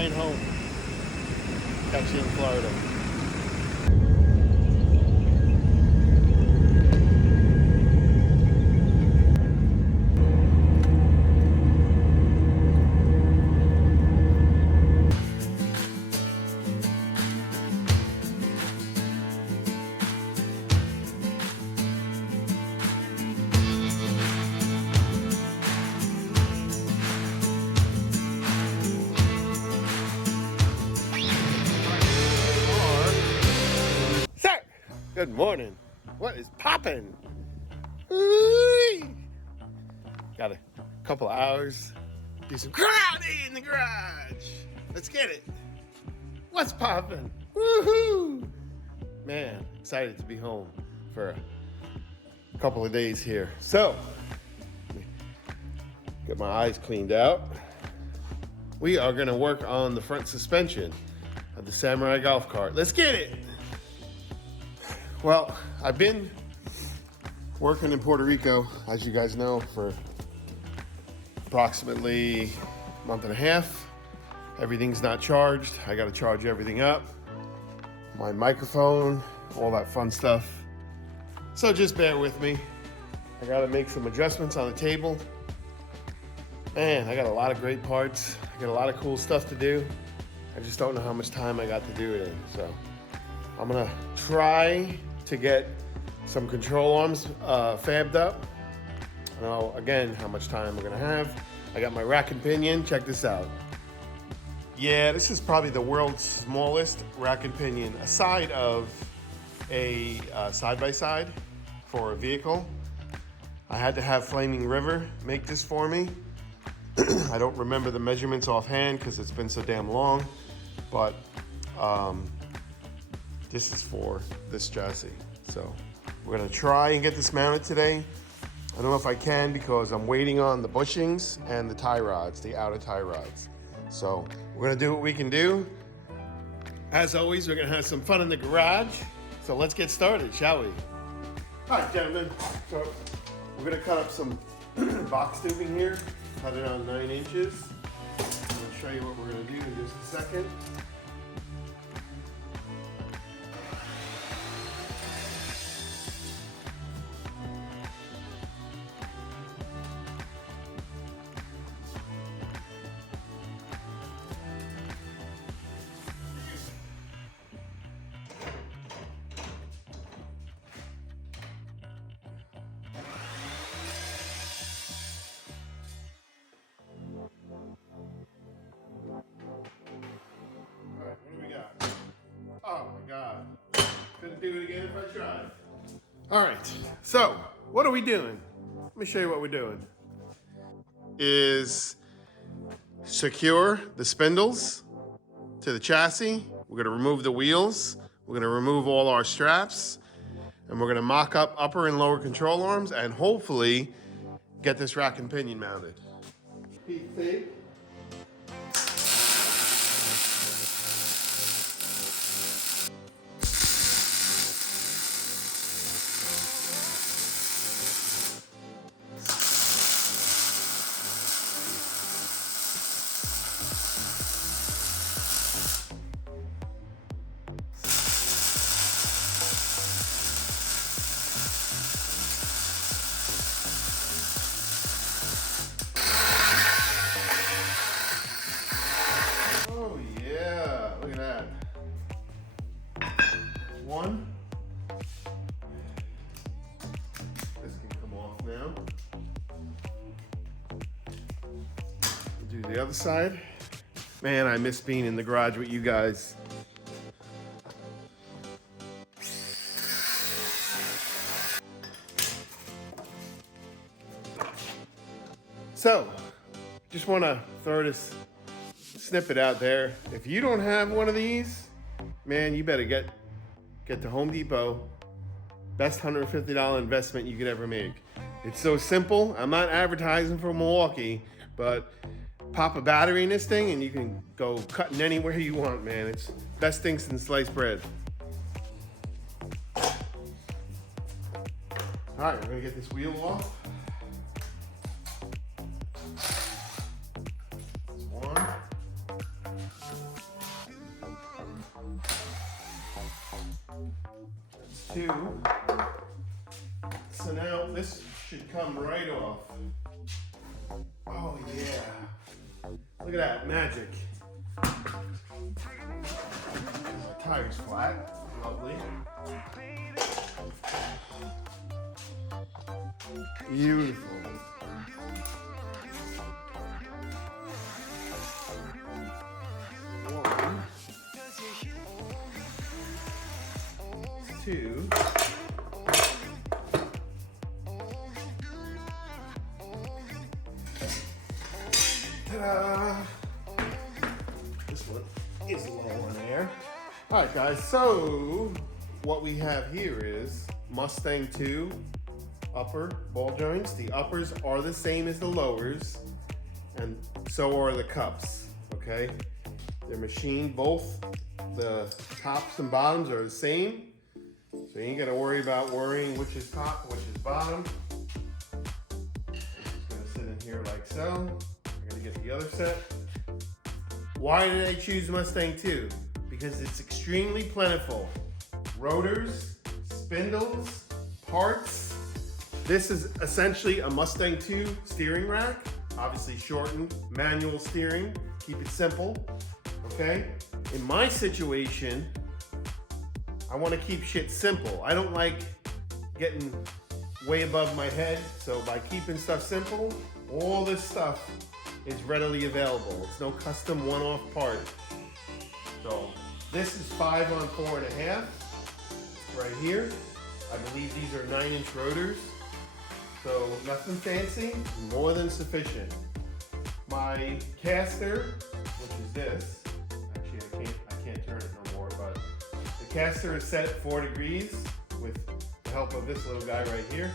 flying home. Catch you in Florida. Sir, good morning. What is poppin'? Got a couple of hours. Do some karate in the garage. Let's get it. What's poppin'? Woohoo! Man, excited to be home for a couple of days here. So, get my eyes cleaned out. We are gonna work on the front suspension of the Samurai golf cart. Let's get it. Well, I've been working in Puerto Rico, as you guys know, for approximately a month and a half. Everything's not charged. I gotta charge everything up. My microphone, all that fun stuff. So just bear with me. I gotta make some adjustments on the table. Man, I got a lot of great parts. I got a lot of cool stuff to do. I just don't know how much time I got to do it in. So I'm gonna try to get some control arms fabbed up. I don't know, again, how much time we're gonna have. I got my rack and pinion, check this out. Yeah, this is probably the world's smallest rack and pinion, aside of a side-by-side for a vehicle. I had to have Flaming River make this for me. I don't remember the measurements offhand because it's been so damn long, but this is for this chassis. So we're gonna try and get this mounted today. I don't know if I can because I'm waiting on the bushings and the tie rods, the outer tie rods. So we're gonna do what we can do. As always, we're gonna have some fun in the garage. So let's get started, shall we? All right, gentlemen. So we're gonna cut up some box tubing here, cut it on 9 inches. I'm gonna show you what we're gonna do in just a second. Oh my God. Couldn't do it again if I tried. All right, so what are we doing? Let me show you what we're doing. Is secure the spindles to the chassis. We're gonna remove the wheels. We're gonna remove all our straps. And we're gonna mock up upper and lower control arms and hopefully get this rack and pinion mounted. Piece of tape. One. This can come off now. Do the other side. Man, I miss being in the garage with you guys. So, just want to throw this snippet out there. If you don't have one of these, man, you better get to Home Depot. Best $150 investment you could ever make. It's so simple. I'm not advertising for Milwaukee, but pop a battery in this thing and you can go cutting anywhere you want, man. It's best thing since sliced bread. All right, we're gonna get this wheel off. That's one. 2. So now this should come right off. Oh yeah. Look at that, magic. My tire's flat. Lovely. Beautiful. One, 2. Ta-da! This one is low on air. All right, guys, so what we have here is Mustang 2 upper ball joints. The uppers are the same as the lowers, and so are the cups, okay? They're machined, both the tops and bottoms are the same, so you ain't gotta worry about worrying which is top, which is bottom. It's just gonna sit in here like so. I'm gonna get the other set. Why did I choose Mustang 2? Because it's extremely plentiful. Rotors, spindles, parts. This is essentially a Mustang 2 steering rack. Obviously shortened, manual steering. Keep it simple, okay? In my situation, I want to keep shit simple. I don't like getting way above my head, so by keeping stuff simple, all this stuff is readily available. It's no custom one-off part. So this is 5 on 4.5 right here. I believe these are 9-inch rotors. So nothing fancy, more than sufficient. My caster, which is this, actually I can't turn it no more, but the caster is set at 4 degrees with the help of this little guy right here.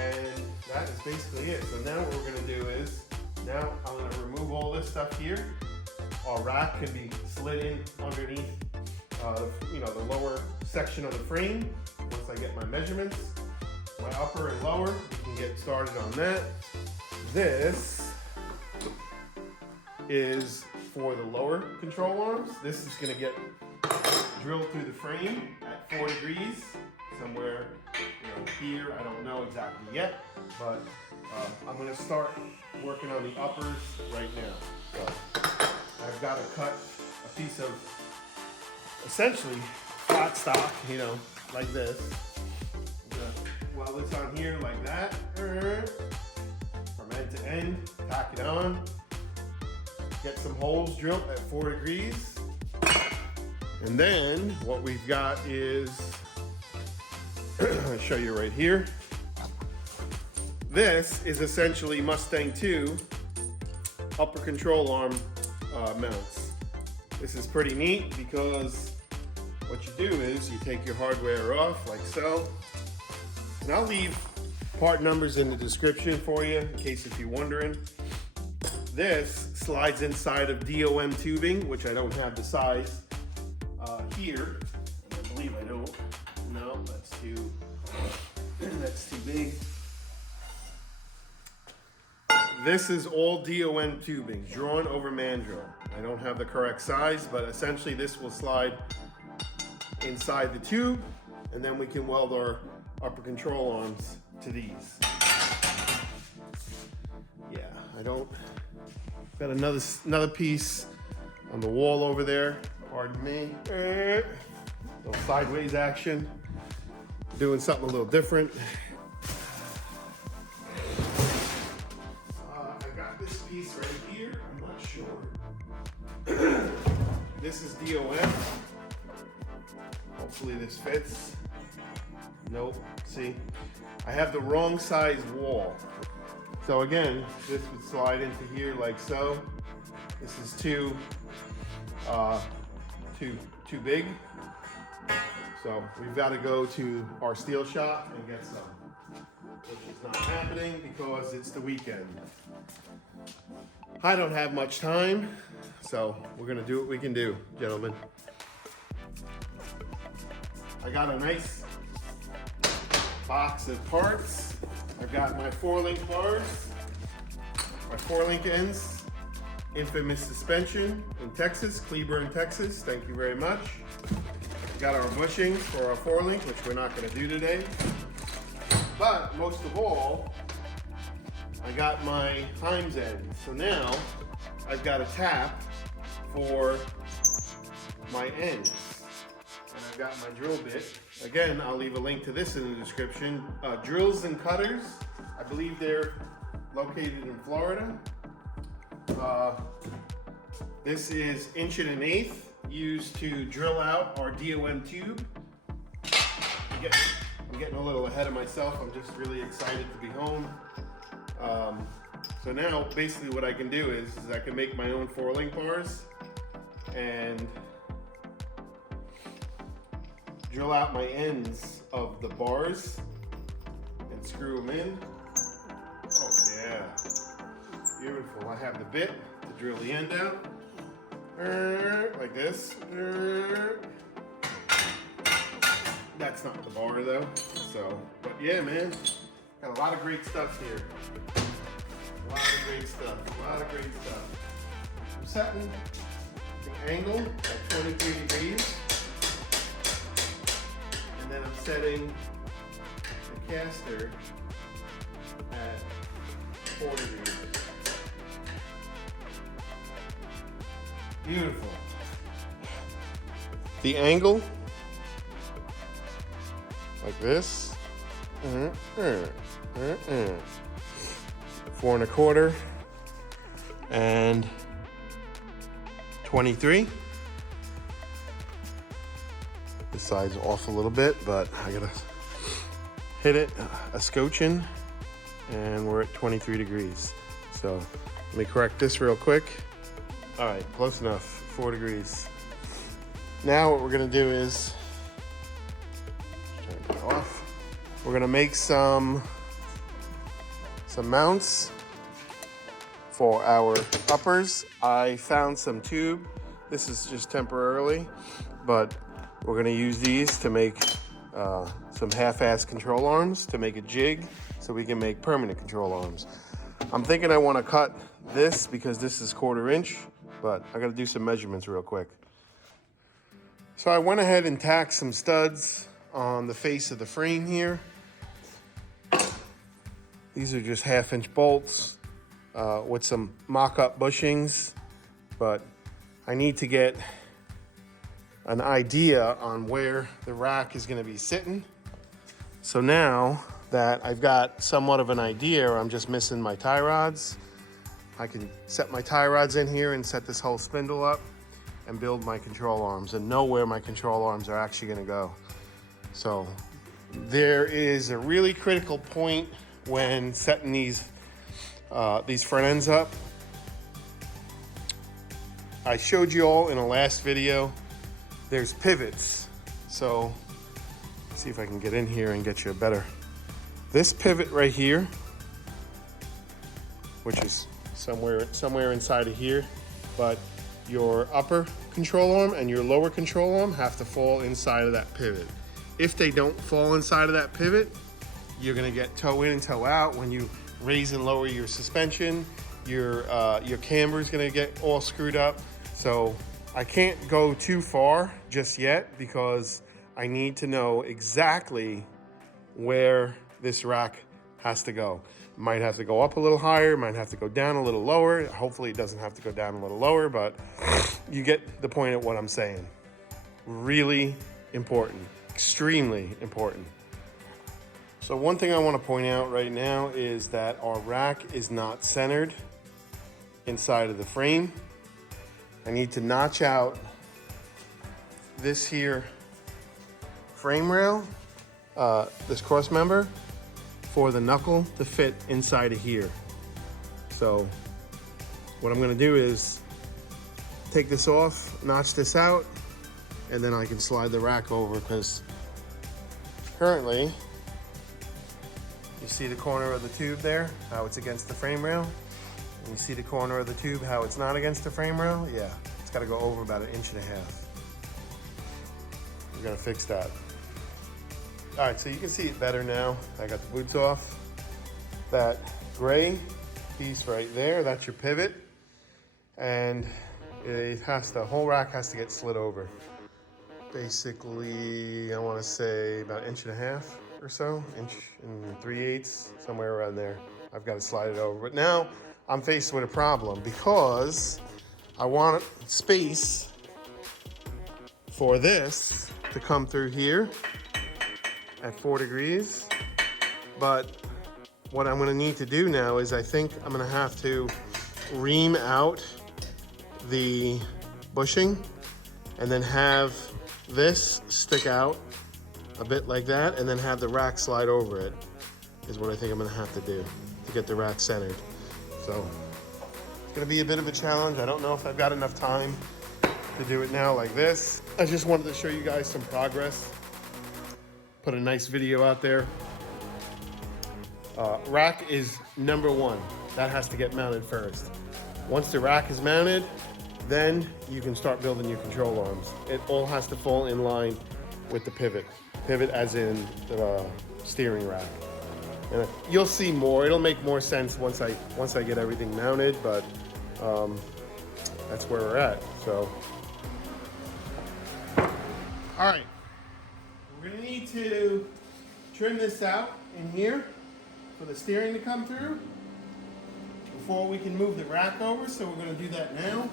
And that is basically it. So now what we're gonna do is, now I'm gonna remove all this stuff here. Our rack can be slid in underneath the lower section of the frame. Once I get my measurements, my upper and lower, we can get started on that. This is for the lower control arms. This is gonna get drilled through the frame at 4 degrees, somewhere here, I don't know exactly yet, but I'm gonna start working on the uppers right now. So I've got to cut a piece of essentially flat stock, like this. Weld this on here like that, from end to end, tack it on, get some holes drilled at 4 degrees. And then what we've got is, I'll show you right here. This is essentially Mustang 2 upper control arm mounts. This is pretty neat because what you do is you take your hardware off like so. And I'll leave part numbers in the description for you in case if you're wondering. This slides inside of DOM tubing, which I don't have the size here. I believe I don't. No, that's too big. This is all DOM tubing, drawn over mandrel. I don't have the correct size, but essentially this will slide inside the tube, and then we can weld our upper control arms to these. Yeah, I don't, got another piece on the wall over there, pardon me. Little sideways action, doing something a little different. I got this piece right here, I'm not sure. This is DOM. Hopefully this fits. Nope, see? I have the wrong size wall. So again, this would slide into here like so. This is too big. So we've got to go to our steel shop and get some, which is not happening because it's the weekend. I don't have much time, so we're gonna do what we can do, gentlemen. I got a nice box of parts. I've got my 4-link bars, my 4-link ends, infamous suspension in Texas, Cleburne, Texas. Thank you very much. got our bushings for our 4-link, which we're not going to do today. But most of all, I got my Heim's end. So now I've got a tap for my ends. And I've got my drill bit. Again, I'll leave a link to this in the description. Drills and cutters, I believe they're located in Florida. This is 1 1/8" used to drill out our DOM tube. I'm getting a little ahead of myself. I'm just really excited to be home. So now basically what I can do is I can make my own 4-link bars and drill out my ends of the bars and screw them in. Oh yeah, beautiful. I have the bit to drill the end out, like this. That's not the bar though, so, but yeah, man, got a lot of great stuff here. A lot of great stuff, I'm setting the angle at 23 degrees, and then I'm setting the caster at 4 degrees. Beautiful. The angle, like this, 4 1/4 and 23. This side's off a little bit, but I gotta hit it a scotchin, and we're at 23 degrees. So let me correct this real quick. All right, close enough, 4 degrees. Now what we're gonna do is, turn it off. We're gonna make some mounts for our uppers. I found some tube. This is just temporarily, but we're gonna use these to make some half-ass control arms to make a jig so we can make permanent control arms. I'm thinking I wanna cut this because this is 1/4 inch, but I gotta do some measurements real quick. So I went ahead and tacked some studs on the face of the frame here. These are just 1/2-inch bolts with some mock-up bushings, but I need to get an idea on where the rack is gonna be sitting. So now that I've got somewhat of an idea, I'm just missing my tie rods, I can set my tie rods in here and set this whole spindle up and build my control arms and know where my control arms are actually gonna go. So there is a really critical point when setting these front ends up. I showed you all in a last video, there's pivots. So let's see if I can get in here and get you a better. This pivot right here, which is somewhere inside of here, but your upper control arm and your lower control arm have to fall inside of that pivot. If they don't fall inside of that pivot, you're gonna get toe in and toe out. When you raise and lower your suspension, your camber is gonna get all screwed up. So I can't go too far just yet because I need to know exactly where this rack has to go. Might have to go up a little higher, might have to go down a little lower. Hopefully it doesn't have to go down a little lower, but you get the point of what I'm saying. Really important, extremely important. So one thing I want to point out right now is that our rack is not centered inside of the frame. I need to notch out this here frame rail, this cross member, for the knuckle to fit inside of here. So what I'm gonna do is take this off, notch this out, and then I can slide the rack over, because currently, you see the corner of the tube there, how it's against the frame rail? And you see the corner of the tube, how it's not against the frame rail? Yeah, it's gotta go over about 1.5 inches. We're gonna fix that. All right, so you can see it better now. I got the boots off. That gray piece right there, that's your pivot. And the whole rack has to get slid over. basically, I want to say about 1.5 inches or so, 1 3/8, somewhere around there. I've got to slide it over. But now I'm faced with a problem because I want space for this to come through here at 4 degrees. But what I'm going to need to do now is I think I'm going to have to ream out the bushing and then have this stick out a bit like that and then have the rack slide over it is what I think I'm going to have to do to get the rack centered. So it's going to be a bit of a challenge. I don't know if I've got enough time to do it now like this. I just wanted to show you guys some progress. Put a nice video out there. Rack is number one. That has to get mounted first. Once the rack is mounted, then you can start building your control arms. It all has to fall in line with the pivot. Pivot as in the steering rack. And you'll see more. It'll make more sense once I get everything mounted, but that's where we're at. So, all right, we're gonna need to trim this out in here for the steering to come through before we can move the rack over. So we're gonna do that now.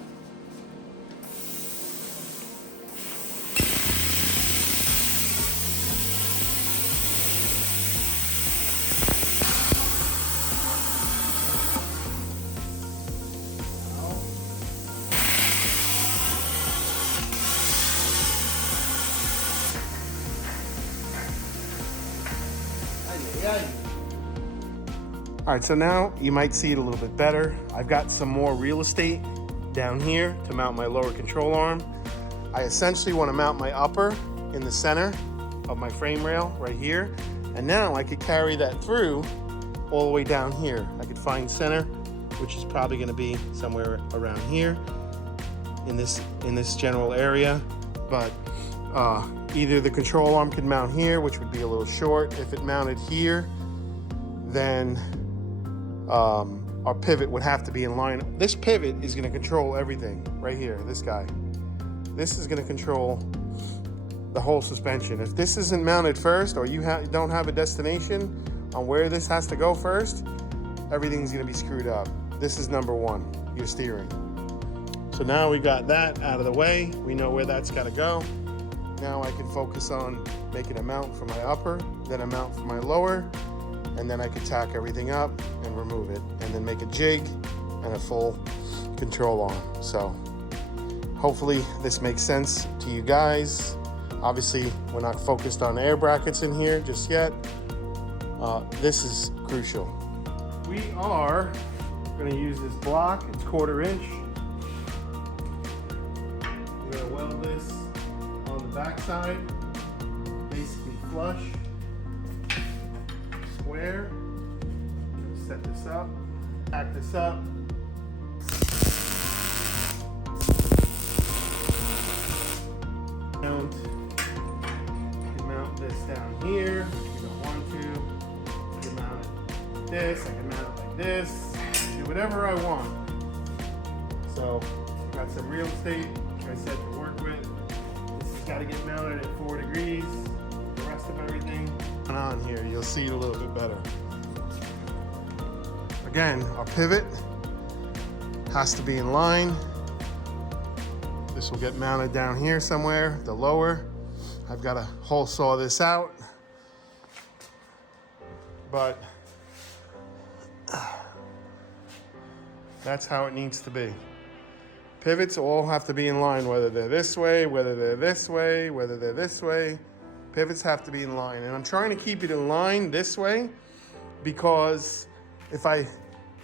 All right, so now you might see it a little bit better. I've got some more real estate down here to mount my lower control arm. I essentially want to mount my upper in the center of my frame rail right here. And now I could carry that through all the way down here. I could find center, which is probably going to be somewhere around here in this general area. But either the control arm could mount here, which would be a little short. If it mounted here, then our pivot would have to be in line. This pivot is going to control everything right here, this guy. This is going to control the whole suspension. If this isn't mounted first, or you don't have a destination on where this has to go first, everything's going to be screwed up. This is number one, your steering. So now we got that out of the way. We know where that's got to go. Now I can focus on making a mount for my upper, then a mount for my lower, and then I could tack everything up and remove it, and then make a jig and a full control arm. So hopefully this makes sense to you guys. Obviously, we're not focused on air brackets in here just yet. This is crucial. We are going to use this block. It's 1/4 inch. We're going to weld this on the back side, basically flush. Square. Set this up, pack this up. Mount this down here if you don't want to. You can mount it like this, I can mount it like this. Do whatever I want. So, got some real estate, like I said, to work with. This has got to get mounted at 4 degrees. The rest of everything on here, you'll see it a little bit better. Again, our pivot has to be in line. This will get mounted down here somewhere, the lower. I've got to hole saw this out, but that's how it needs to be. Pivots all have to be in line, whether they're this way, whether they're this way, whether they're this way. Pivots have to be in line. And I'm trying to keep it in line this way because if I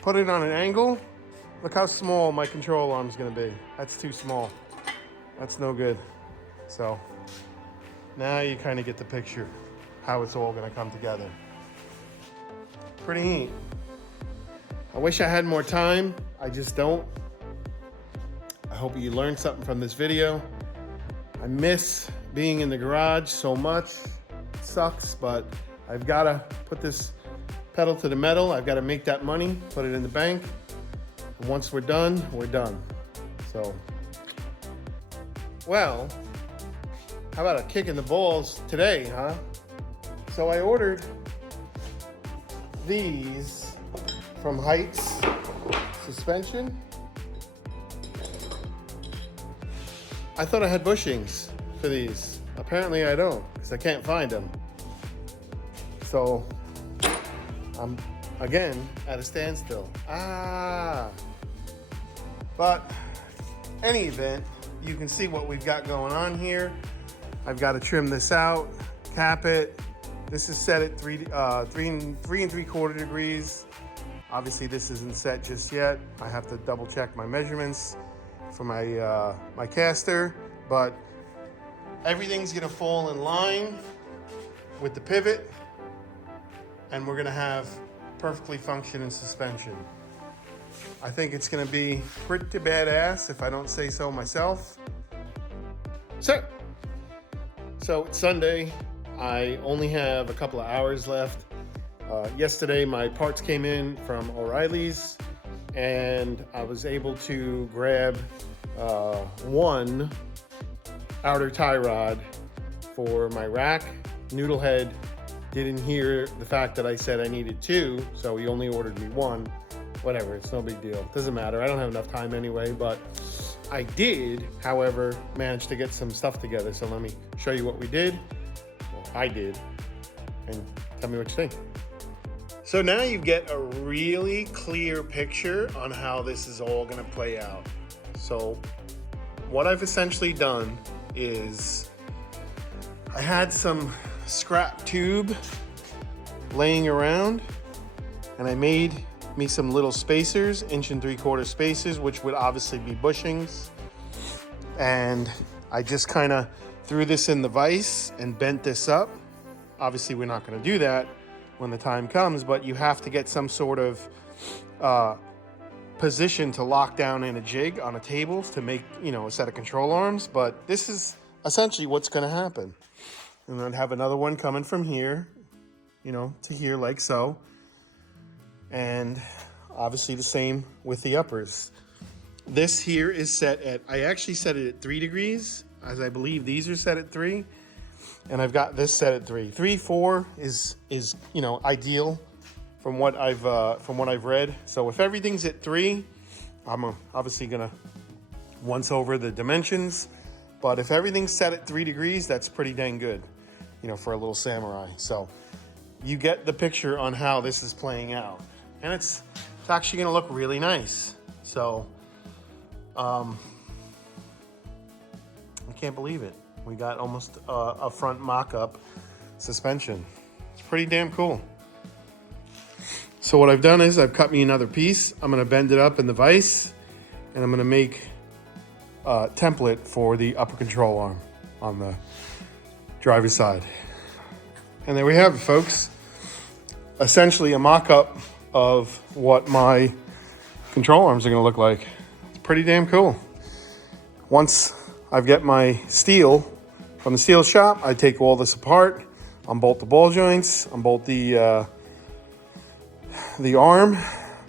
put it on an angle, look how small my control arm is going to be. That's too small. That's no good. So now you kind of get the picture how it's all going to come together. Pretty neat. I wish I had more time. I just don't. I hope you learned something from this video. I miss being in the garage so much. It sucks, but I've got to put this pedal to the metal. I've got to make that money, put it in the bank. And once we're done, we're done. So, well, How about a kick in the balls today, huh? So I ordered these from Heights Suspension. I thought I had bushings for these. Apparently I don't, because I can't find them. So I'm again at a standstill. But any event, you can see what we've got going on here. I've got to trim this out, cap it. This is set at 3 3¾ degrees. Obviously this isn't set just yet. I have to double check my measurements for my my caster, but everything's gonna fall in line with the pivot, and we're gonna have perfectly functioning suspension. I think it's gonna be pretty badass if I don't say so myself. So it's Sunday. I only have a couple of hours left. Yesterday my parts came in from O'Reilly's and I was able to grab one outer tie rod for my rack. Noodlehead didn't hear the fact that I said I needed two, so he only ordered me one. Whatever, it's no big deal. Doesn't matter, I don't have enough time anyway, but I did, however, manage to get some stuff together. So let me show you what we did. Well, I did, and tell me what you think. So now you get a really clear picture on how this is all gonna play out. So what I've essentially done is I had some scrap tube laying around, and I made me some little spacers, 1¾ spacers, which would obviously be bushings. And I just kind of threw this in the vise and bent this up. Obviously we're not going to do that when the time comes, but you have to get some sort of position to lock down in a jig on a table to make, you know, a set of control arms. But this is essentially what's going to happen. And then have another one coming from here, you know, to here like so. And obviously the same with the uppers. This here is set at, I actually set it at 3 degrees, as I believe these are set at 3. And I've got this set at 3. 3, 4 is you know, ideal from what I've read. So if everything's at 3, I'm obviously gonna once over the dimensions. But if everything's set at 3 degrees, that's pretty dang good, you know, for a little samurai. So you get the picture on how this is playing out. And it's actually gonna look really nice. So, I can't believe it. We got almost a front mock-up suspension. It's pretty damn cool. So what I've done is I've cut me another piece. I'm gonna bend it up in the vise, and I'm gonna make a template for the upper control arm on the driver's side. And there we have it, folks. Essentially a mock-up of what my control arms are gonna look like. It's pretty damn cool. Once I've got my steel from the steel shop, I take all this apart, unbolt the ball joints, unbolt the arm,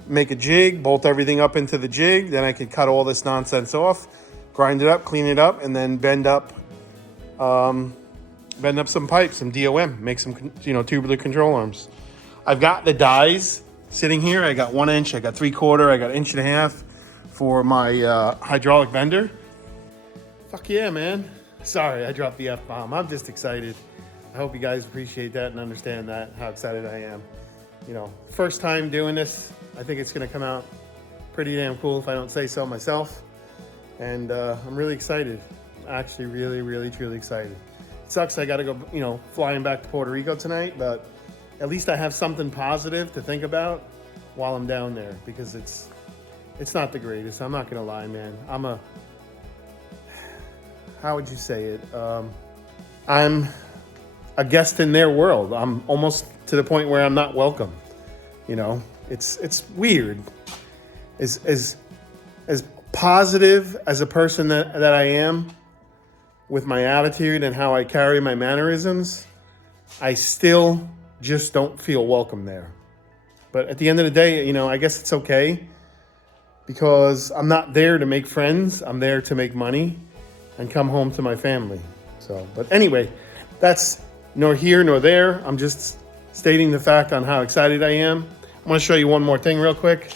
make a jig, bolt everything up into the jig, then I can cut all this nonsense off, grind it up, clean it up, and then bend up some pipes, some DOM, make some, you know, tubular control arms. I've got the dies sitting here. I got 1 inch, I got 3/4, I got 1.5 inch for my hydraulic bender. Fuck yeah, man. Sorry, I dropped the F-bomb. I'm just excited. I hope you guys appreciate that and understand that, how excited I am. You know, first time doing this. I think it's gonna come out pretty damn cool if I don't say so myself. And I'm really excited. Actually, really, really, truly excited. It sucks I gotta go, you know, flying back to Puerto Rico tonight, but at least I have something positive to think about while I'm down there, because it's not the greatest. I'm not gonna lie, man. How would you say it? I'm a guest in their world. I'm almost to the point where I'm not welcome. You know, it's weird. As positive as a person that I am with my attitude and how I carry my mannerisms, I still just don't feel welcome there. But at the end of the day, you know, I guess it's okay, because I'm not there to make friends. I'm there to make money and come home to my family. So So, but anyway, that's nor here nor there. I'm just stating the fact on how excited I am. I want to show you one more thing real quick.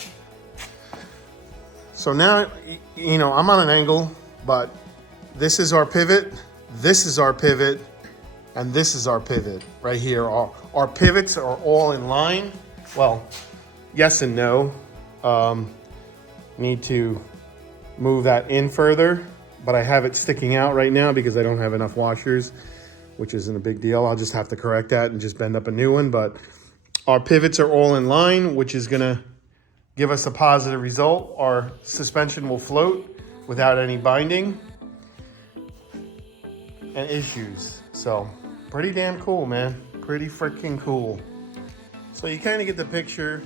So now, you know, I'm on an angle, but this is our pivot, this is our pivot, and this is our pivot right here. Our pivots are all in line. Well, yes and no. Need to move that in further, but I have it sticking out right now because I don't have enough washers, which isn't a big deal. I'll just have to correct that and just bend up a new one. But our pivots are all in line, which is gonna give us a positive result. Our suspension will float without any binding and issues. So pretty damn cool, man. Pretty freaking cool. So you kind of get the picture.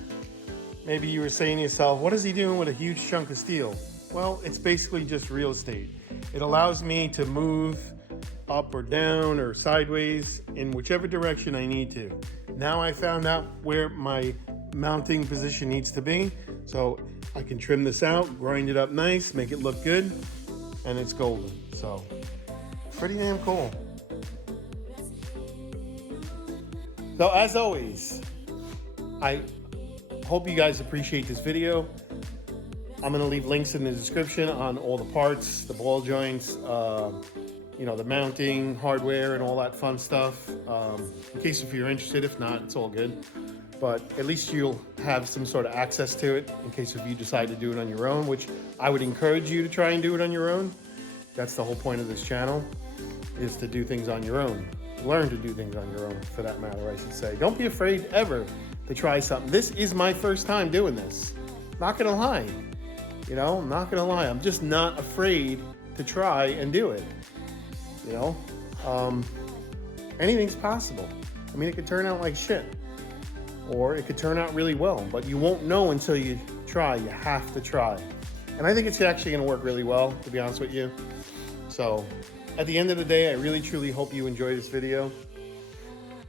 Maybe you were saying to yourself, what is he doing with a huge chunk of steel? Well, it's basically just real estate. It allows me to move up or down or sideways in whichever direction I need to. Now I found out where my mounting position needs to be, so I can trim this out, grind it up nice, make it look good, and it's golden. So pretty damn cool. So as always, I hope you guys appreciate this video. I'm gonna leave links in the description on all the parts, the ball joints, you know, the mounting, hardware, and all that fun stuff. In case if you're interested, if not, it's all good. But at least you'll have some sort of access to it in case if you decide to do it on your own, which I would encourage you to try and do it on your own. That's the whole point of this channel, is to do things on your own. Learn to do things on your own, for that matter, I should say. Don't be afraid ever to try something. This is my first time doing this. Not gonna lie. You know, I'm not gonna lie. I'm just not afraid to try and do it. You know, anything's possible. I mean, it could turn out like shit, or it could turn out really well, but you won't know until you try. You have to try. And I think it's actually gonna work really well, to be honest with you. So at the end of the day, I really truly hope you enjoy this video.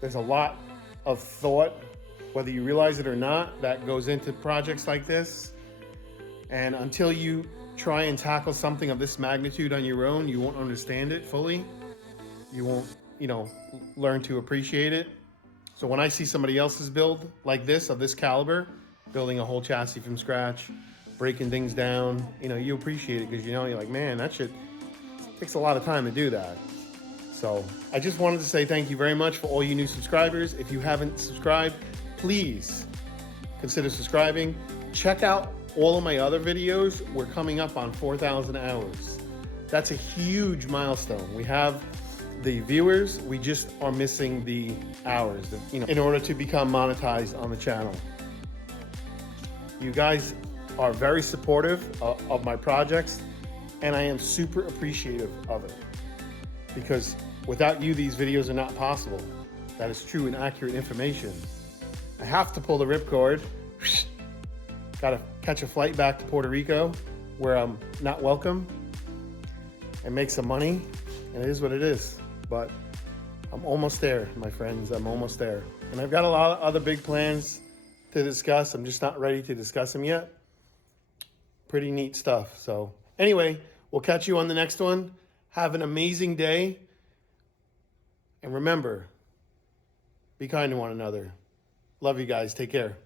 There's a lot of thought, whether you realize it or not, that goes into projects like this. And until you try and tackle something of this magnitude on your own, you won't understand it fully. You won't, you know, learn to appreciate it. So when I see somebody else's build like this, of this caliber, building a whole chassis from scratch, breaking things down, you know, you appreciate it because, you know, you're like, man, that shit takes a lot of time to do that. So I just wanted to say thank you very much for all you new subscribers. If you haven't subscribed, please consider subscribing. Check out all of my other videos. We're coming up on 4,000 hours. That's a huge milestone. We have the viewers, we just are missing the hours, you know, in order to become monetized on the channel. You guys are very supportive of my projects, and I am super appreciative of it, because without you, these videos are not possible. That is true and accurate information. I have to pull the ripcord. Gotta catch a flight back to Puerto Rico, where I'm not welcome, and make some money, and it is what it is. But I'm almost there, my friends. I'm almost there. And I've got a lot of other big plans to discuss. I'm just not ready to discuss them yet. Pretty neat stuff. So anyway, we'll catch you on the next one. Have an amazing day. And remember, be kind to one another. Love you guys. Take care.